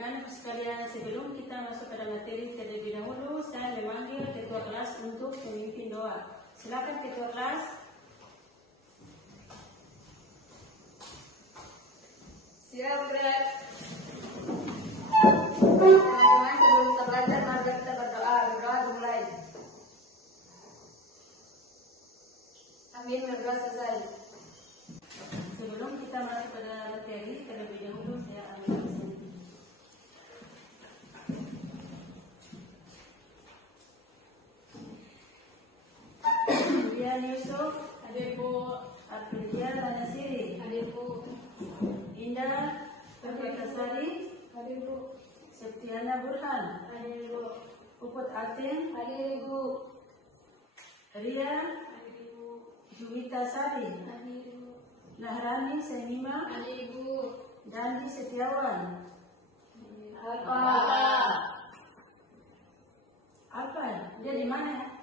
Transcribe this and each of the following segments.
Rekan sekalian, sebelum kita masuk pada materi terlebih dahulu, saya memanggil ketua kelas untuk memimpin doa. Silakan ketua kelas. Siap, Brad. Teman-teman, sebelum kita belajar, mari kita berdoa. Berdoa dimulai. Amin, berdoa selesai. Sebelum kita masuk pada materi terlebih dahulu, saya ambil sini. Dian Yusuf, Hadir, Bu. Aprilia Lanasiri, Hadir, Bu. Indah Perkatasari, Hadir, Bu. Septiana Burhan, Hadir, Bu. Puput Atin, Hadir, Bu. Ria Hadir, Bu. Juwita Sari, Hadir, Bu. Nahrani Senima, Hadir, Bu. Dandi Setiawan. Apa? Dia di mana?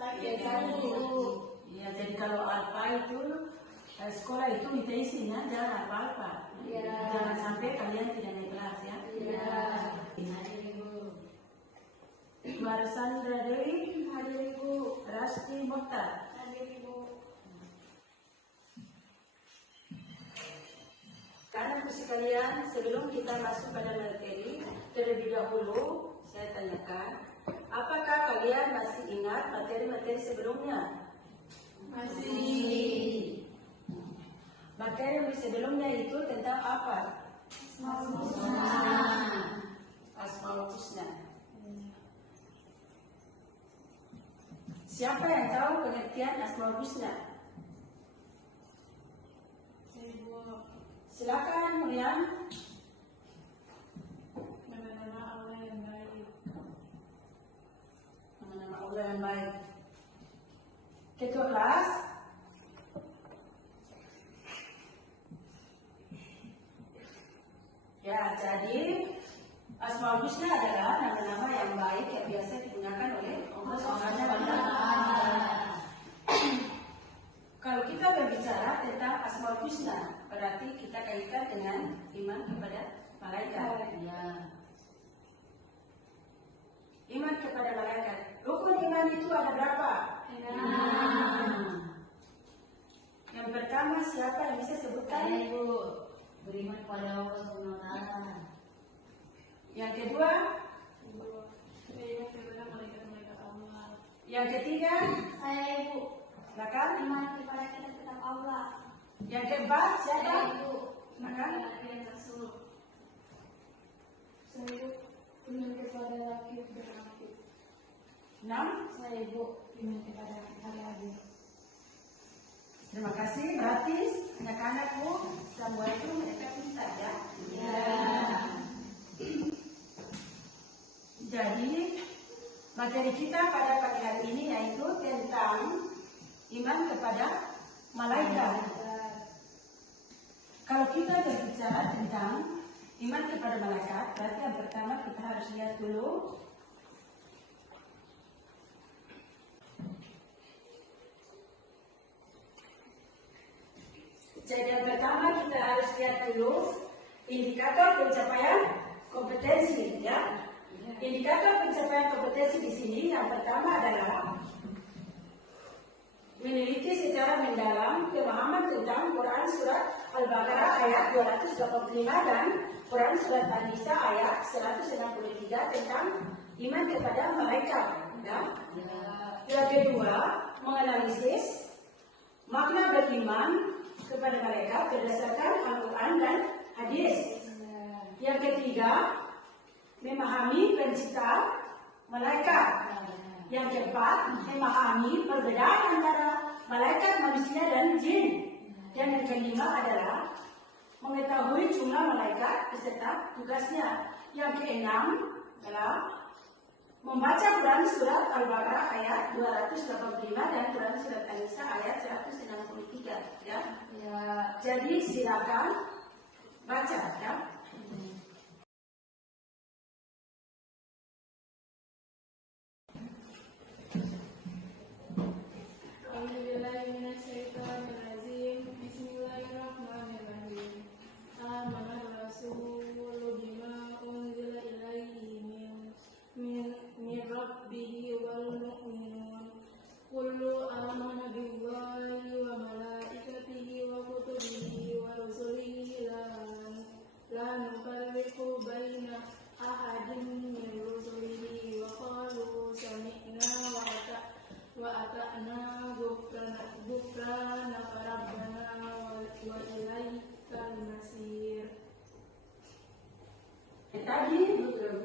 Sakit, Bu. Ya, jadi kalau Alfa itu sekolah itu minta isinya, jangan apa-apa. Ya. Jangan sampai kalian tidak naik kelas ya. Ya. Hadir, Bu. Marsandra Dewi, Hadir, Bu. Rasti Mokhtar. Hadir, Bu. Karena sekalian, sebelum kita masuk pada materi, terlebih dahulu saya tanyakan, apakah kalian masih ingat materi-materi sebelumnya? Masih. Materi sebelumnya itu tentang apa? Asmaul Husna. Siapa yang tahu pengertian Asmaul Husna? Silakan, Murian. Nama-nama Allah yang baik. Nama-nama Allah yang baik. Ketua kelas. Ya, jadi Asmaul Husna adalah nama-nama yang baik yang biasa digunakan oleh Allah Subhanahu wa Ta'ala. Kalau kita berbicara tentang Asmaul Husna, berarti kita kaitkan dengan iman kepada malaikat. Ya. Iman kepada malaikat. Rukun iman itu ada berapa? 6. Yang pertama siapa yang bisa sebutkan? Ibu, beriman kepada Allah Subhanahu wa Ta'ala. Yang kedua? Beriman kepada malaikat-malaikat Allah. Yang ketiga? Saya, Ibu. Silakan. Iman kepada kitab-kitab Allah. Yang keempat siapa? Saya, Ibu. Silakan. Yang Rasul. Saya, Ibu. Iman kepada laki dan laki. 6. Saya, Ibu. Iman kepada hari akhir. Terima kasih. Berarti anak-anakku semua itu mereka pintar ya. Ya. Jadi materi kita pada pagi hari ini yaitu tentang iman kepada malaikat. Kalau kita berbicara tentang iman kepada malaikat, berarti yang pertama kita harus lihat dulu jadi yang pertama kita harus lihat dulu indikator pencapaian kompetensi ya. Indikator pencapaian kompetensi di sini yang pertama adalah memiliki secara mendalam pemahaman tentang Quran surat Al-Baqarah ayat 285 dan Quran surat An-Nisa ayat 163 tentang iman kepada malaikat. Ya. Yang kedua, menganalisis makna beriman kepada malaikat berdasarkan Al-Quran dan hadis. Yang ketiga, memahami pencipta malaikat. Yang keempat, memahami perbedaan antara malaikat manusia dan jin. Dan yang kelima adalah mengetahui jumlah malaikat beserta tugasnya. Yang keenam adalah membaca Quran surat Al-Baqarah ayat 285 dan Quran surat An-Nisa ayat 163 ya. Jadi silakan baca ya. Bismillahirrahmanirrahim. Amanah Rasul bima unzila nufarriqu baina ahadin min rusulihi wa qalu sami'na wa ata'na ghufranaka rabbana wa ilaikal masir. Tadi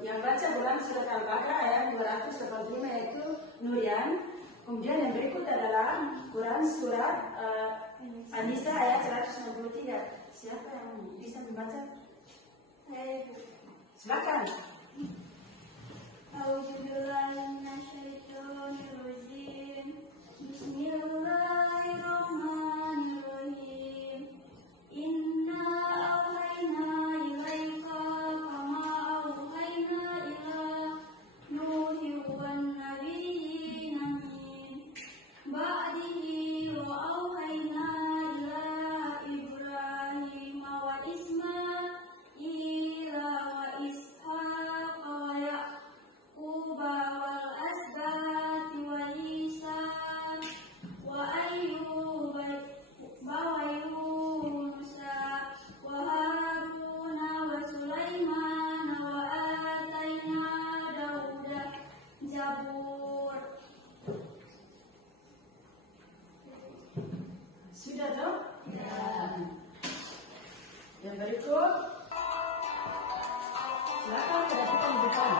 yang baca ulang surat Al-Baqarah ayat 285 yaitu Nurian. Kemudian yang berikut adalah Quran surat An-Nisa ayat 163. Siapa yang bisa membaca? Silakan. Bismillahirrahmanirrahim. Inna awhayna ilaika kama awhayna ila Nuhi wan nabiyina min ba'dihi wa awhayna ila Ibrahim wa Ismaila wa Ishaq wa Yaquba wal asbati wa Isa wa Ayyuba wa Yunusa wa Haruna wa Sulaimana wa atayna Dauda Zabur. Sudah toh? Ya. Yang berikut, silakan perhatikan di depan.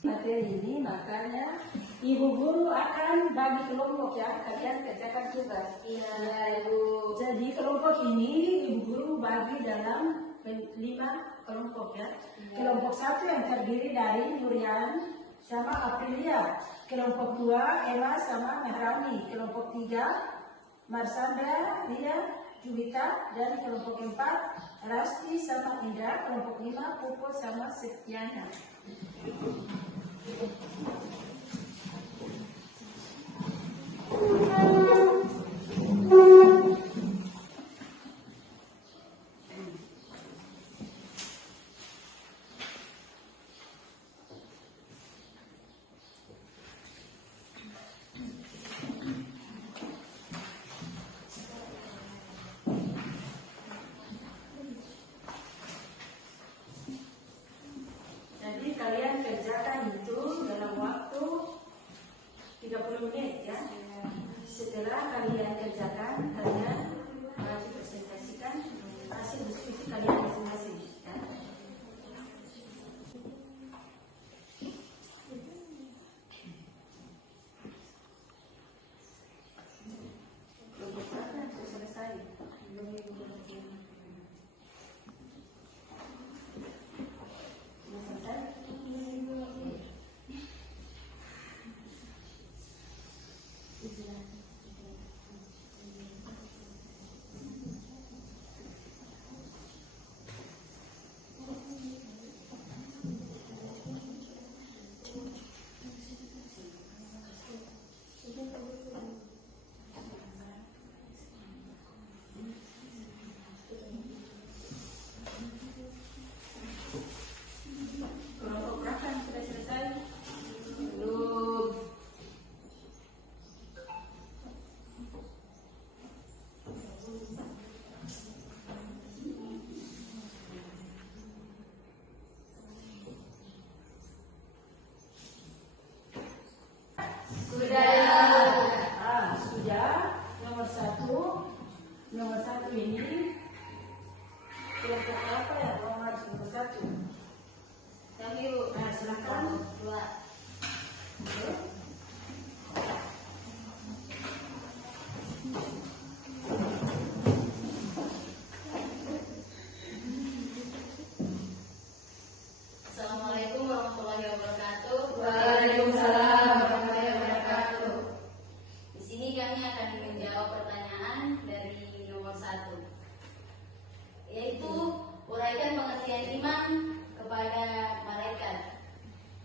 Materi ini makanya ibu guru akan bagi kelompok ya, kalian kerjakan tugas. Iya, Ibu. Jadi kelompok ini ibu guru bagi dalam 5 kelompok ya. Kelompok 1 yang terdiri dari Nurian sama Aprilia. Kelompok 2 Ella sama Mehrani. Kelompok 3 Marsanda, Ria, Juwita. Dan kelompok 4 Rasti sama Indra. Kelompok 5 Pupo sama Setiana. Jadi kalian kerjakan itu dalam waktu apa ya nomor 1? Kami Bu. Nah, silakan. 2. Assalamualaikum warahmatullahi wabarakatuh. Waalaikumsalam warahmatullahi wabarakatuh. Di sini kami akan menjawab pertanyaan dari nomor 1, yaitu uraikan pengertian iman kepada malaikat.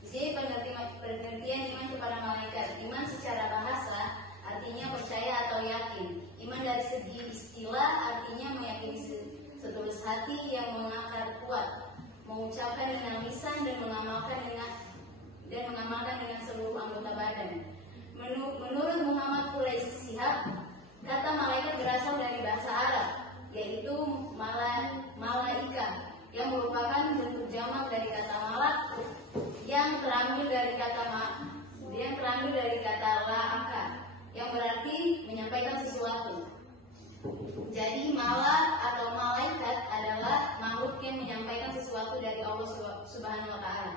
Di sini pengertian iman kepada malaikat. Iman secara bahasa artinya percaya atau yakin. Iman dari segi istilah artinya meyakini setulus hati yang mengakar kuat, mengucapkan dengan lisan dan mengamalkan dengan seluruh anggota badan. Menurut Muhammad Quraisy Shihab, kata malaikat berasal dari bahasa Arab, yaitu malaika, yang merupakan bentuk jamak dari kata malak yang terambil dari kata la'aka, yang berarti menyampaikan sesuatu. Jadi mala atau malaikat adalah makhluk yang menyampaikan sesuatu dari Allah Subhanahu wa taala.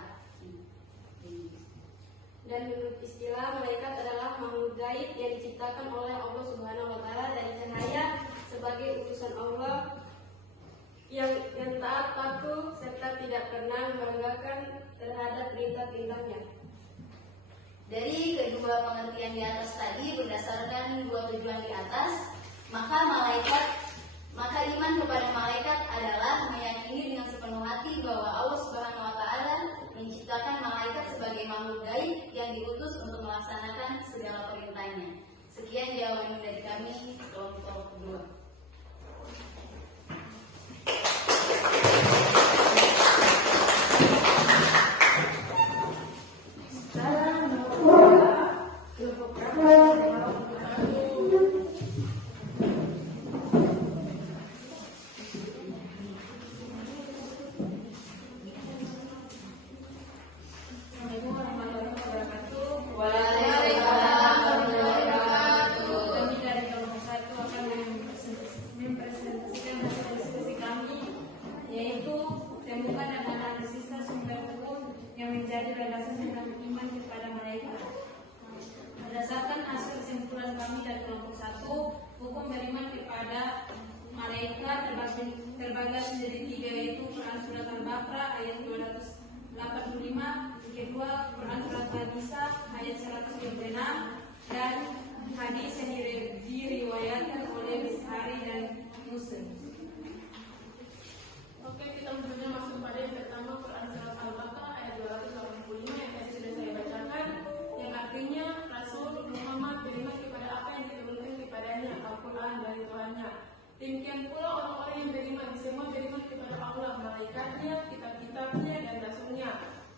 Dan menurut istilah, malaikat adalah makhluk gaib yang diciptakan oleh Allah Subhanahu wa taala dari cahaya sebagai utusan Allah yang taat patuh serta tidak pernah melanggar terhadap perintah-perintahnya. Dari kedua pengertian di atas tadi, berdasarkan dua tujuan di atas, maka iman kepada malaikat adalah meyakini dengan sepenuh hati bahwa Allah Subhanahu wa taala menciptakan malaikat sebagai makhluk gaib yang diutus untuk melaksanakan segala perintahnya. Sekian jawaban dari kami kelompok 2. Sekarang nomor 2, kelompok berapa? Assalamualaikum warahmatullahi wabarakatuh. Waalaikumsalam warahmatullahi wabarakatuh. Kami dari kelompok 1 akan mempresentasikan hasil diskusi kami, yaitu temukan dan analisis sumber hukum yang menjadi landasan tentang iman kepada malaikat. Berdasarkan hasil kesimpulan kami dari kelompok 1, hukum beriman kepada malaikat terbagi menjadi 3, yaitu Quran Surat Al-Baqarah ayat 285, kedua Quran Surat An-Nisa ayat 136, dan hadis yang diriwayatkan oleh Bukhari dan Muslim. Oke, kita langsung masuk pada yang pertama, Quran Surat Al-Baqarah ayat 285 yang tadi sudah saya bacakan, yang artinya Rasul Muhammad beriman kepada apa yang diturunkan kepadanya, Al-Quran dari Tuhannya. Demikian pula orang-orang yang beriman, semua beriman kepada Allah, malaikatnya, kitab-kitabnya, dan rasulnya.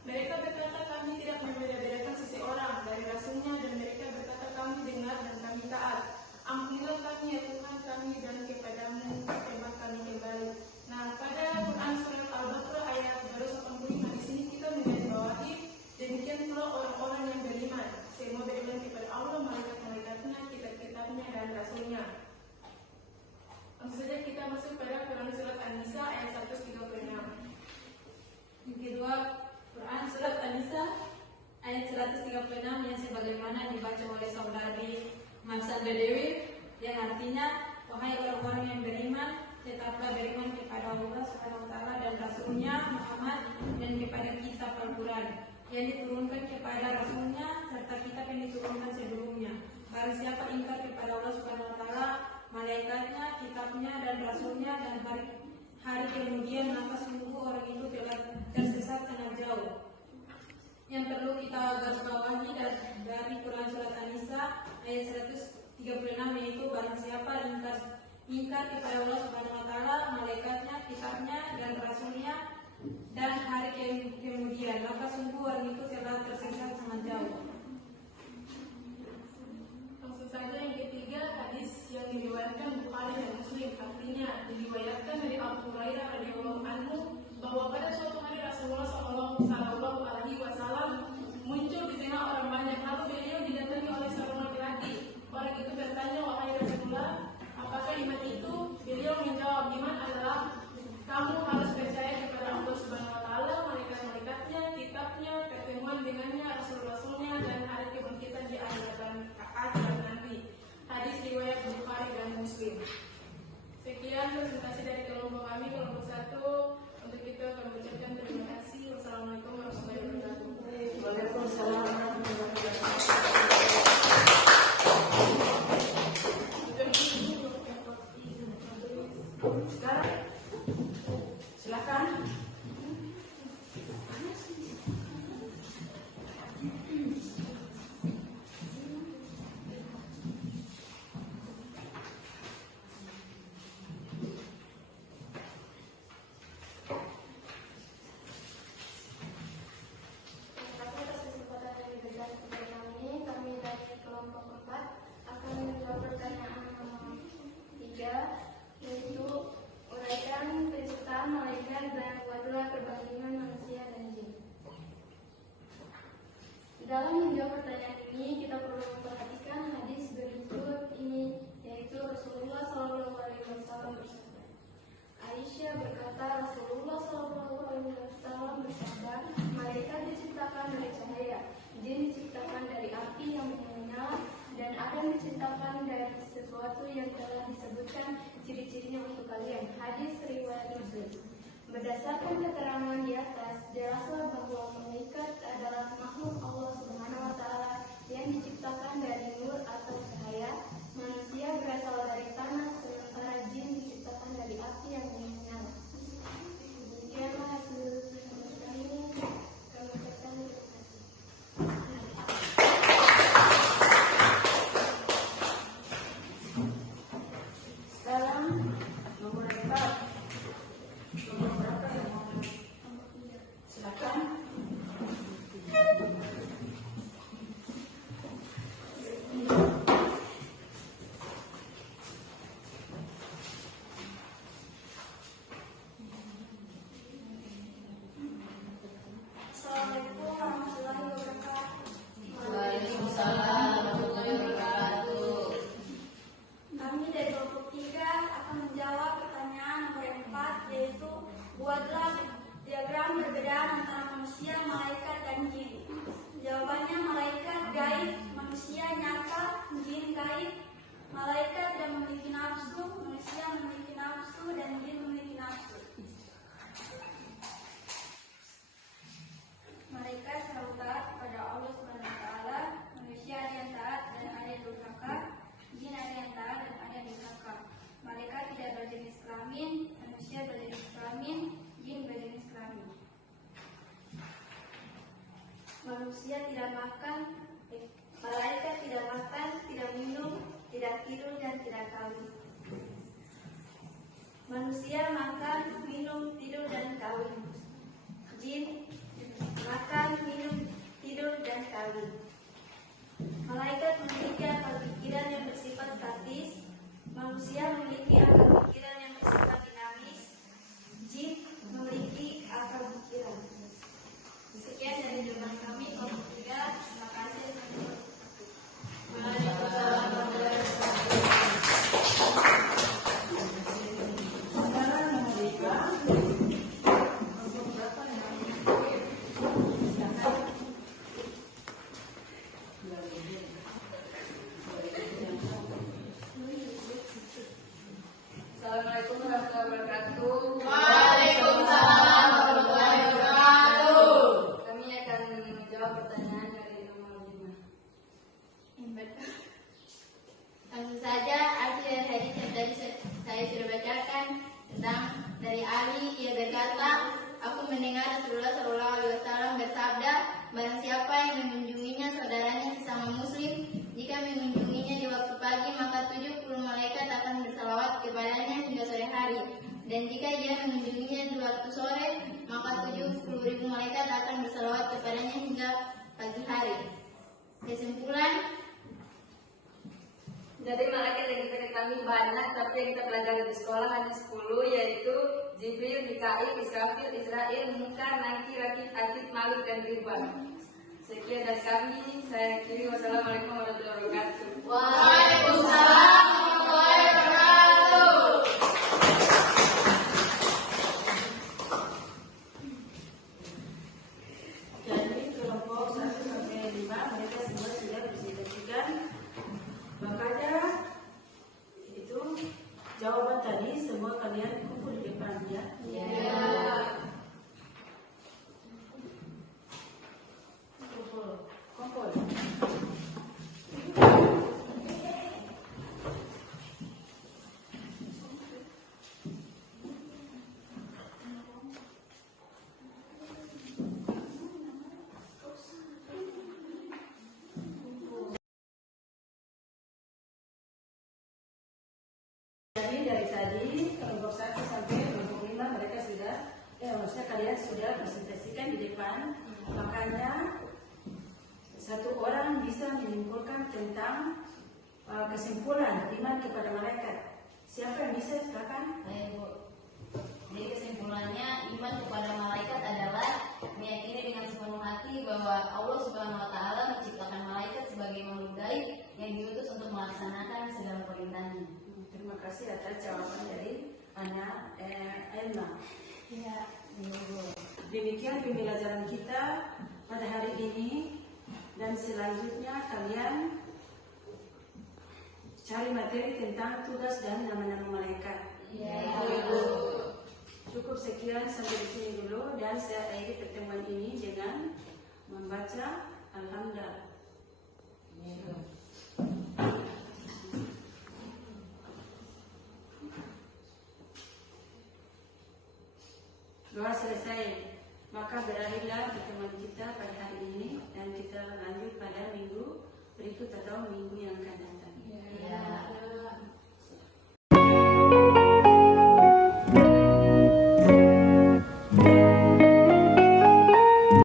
Mereka berkata kami tidak membeda-bedakan seseorang dari rasulnya, dan mereka berkata kami dengar dan kami taat. Ampunilah kami ya Tuhan kami, dan kepadamu tembak kami kembali. Nah, pada Quran Surat Al-Baqarah ayat 285 di sini kita menggarisbawahi demikian pula orang-orang yang beriman, semua beriman kepada Allah, malaikat-malaikatnya, kitab-kitabnya, dan rasulnya. Langsung saja kita masuk pada Quran Surat An-Nisa ayat 136. Yang kedua Quran Surat An-Nisa ayat 136 yang sebagaimana dibaca oleh saudari Marsanda Dewi, yang artinya, wahai orang-orang yang beriman, tetaplah beriman kepada Allah Subhanahu wa taala dan rasulnya Muhammad, dan kepada kitab Al-Quran yang diturunkan kepada rasulnya serta kitab yang diturunkan sebelumnya. Barang siapa ingkar kepada Allah Subhanahu wa taala, malaikatnya, kitabnya, dan rasulnya, dan hari kemudian, maka sungguh orang itu telah tersesat sangat jauh. Yang perlu kita garisbawahi dari Quran Surat An-Nisa ayat 136, yaitu barang siapa ingkar kepada Allah Subhanahu wa taala, malaikatnya, kitabnya, dan rasulnya, dan hari kemudian, maka sungguh orang itu telah tersesat sangat jauh. Langsung saja yang ketiga, hadis yang diriwayatkan Bukhari dan Muslim, artinya diriwayatkan dari Abu Hurairah radhiyallahu anhu bahwa pada suatu hari Rasulullah Shallallahu Alaihi Wasallam muncul di tengah orang banyak, lalu beliau didatangi oleh seorang laki-laki. Orang itu bertanya, wahai Rasulullah, apakah iman itu? Beliau menjawab, iman adalah kamu Silakan. Atas kesempatan yang diberikan kepada kami dari kelompok 4 akan menjawab pertanyaan nomor 3, yaitu uraikan penciptaan malaikat dan buatlah perbandingan manusia dan jin. Dalam menjawab pertanyaan ini, kita perlu memperhatikan hadis berikut ini, yaitu Rasulullah SAW bersabda. Aisyah berkata, Rasulullah SAW bersabda, malaikat diciptakan dari cahaya, jin diciptakan dari api yang menyala, dan Adam diciptakan dari sesuatu yang telah disebutkan ciri-cirinya untuk kalian. Hadis riwayat Muslim. Berdasarkan keterangan di atas, jelaslah bahwa malaikat adalah makhluk Allah Subhanahu wa Ta'ala yang diciptakan dari nur atau cahaya. Manusia berasal dari tanah, sementara jin diciptakan dari api yang menyala. Demikianlah hasil kami ucapkan terima kasih. Sekarang nomor 4. Nomor berapa yang mau? Silakan. Assalamualaikum warahmatullahi wabarakatuh. Waalaikumsalam warahmatullahi wabarakatuh. Kami dari kelompok 3 akan menjawab pertanyaan nomor 4, yaitu buatlah diagram perbedaan antara manusia, malaikat, dan jin. Jawabannya, malaikat gaib, manusia nyata, jin gaib. Malaikat tidak memiliki nafsu, manusia memiliki nafsu, dan jin memiliki nafsu. Malaikat selalu taat kepada Allah Subhanahu wa Ta'ala, manusia ada yang taat dan ada yang durhaka, jin ada yang taat dan ada yang durhaka. Malaikat tidak berjenis kelamin, manusia berjenis kelamin, jin berjenis kelamin. Manusia tidak makan, malaikat tidak makan, tidak minum, tidak tidur dan tidak kawin. Manusia makan, minum, tidur dan kawin. Jin makan, minum, tidur dan kawin. Malaikat memiliki akal pikiran yang bersifat statis, manusia memiliki akal pikiran yang bersifat dinamis, jin memiliki akal pikiran. Sekian dari jawaban kami kelompok 3. Terima kasih. Waalaikumsalam warahmatullahi wabarakatuh. Sekarang nomor 5. Nomor berapa yang mau? Silakan. Assalamualaikum warahmatullahi wabarakatuh. Waalaikumsalam warahmatullahi wabarakatuh. Kami akan menjawab pertanyaan dari nomor 5. Langsung saja arti dari hadis yang tadi saya sudah bacakan tentang dari Ali. Ia berkata, aku mendengar Rasulullah SAW bersabda, barang siapa yang mengunjunginya saudaranya sesama muslim, jika mengunjunginya di waktu pagi, maka 70 malaikat akan bersalawat kepadanya hingga sore hari. Dan jika dia mengunjunginya di waktu sore, maka 70.000 malaikat akan bersalawat kepadanya hingga pagi hari. Kesimpulan, Jadi malaikat yang kita ketahui banyak, tapi yang kita pelajari di sekolah hanya 10, yaitu Jibril, Mikail, Israfil, Israel, Munkar, Nakir, Atid, Malik, dan Ridwan. Sekian dari kami. Saya akhiri. Wassalamualaikum warahmatullahi wabarakatuh. Waalaikumsalam warahmatullahi wabarakatuh. Jadi kelompok 1 sampai 5 mereka semua sudah presentasikan. Makanya itu jawaban tadi semua kalian kumpul di depan ya. Kumpul. kalian sudah presentasikan di depan, makanya satu orang bisa menyimpulkan tentang kesimpulan iman kepada malaikat. Siapa yang bisa? Silakan. Baik, Bu. Jadi kesimpulannya iman kepada malaikat adalah meyakini dengan sepenuh hati bahwa Allah Subhanahu wa taala menciptakan malaikat sebagai makhluk gaib yang diutus untuk melaksanakan segala perintahnya. Terima kasih atas jawaban dari Ana Elma. Ya, Demikian pembelajaran kita pada hari ini, dan selanjutnya kalian cari materi tentang tugas dan nama-nama malaikat. Cukup sekian sampai di sini dulu, dan saya akhiri pertemuan ini dengan membaca Alhamdulillah. Doa selesai, maka berakhirlah pertemuan kita pada hari ini, dan kita lanjut pada minggu berikut atau minggu yang akan datang. ya.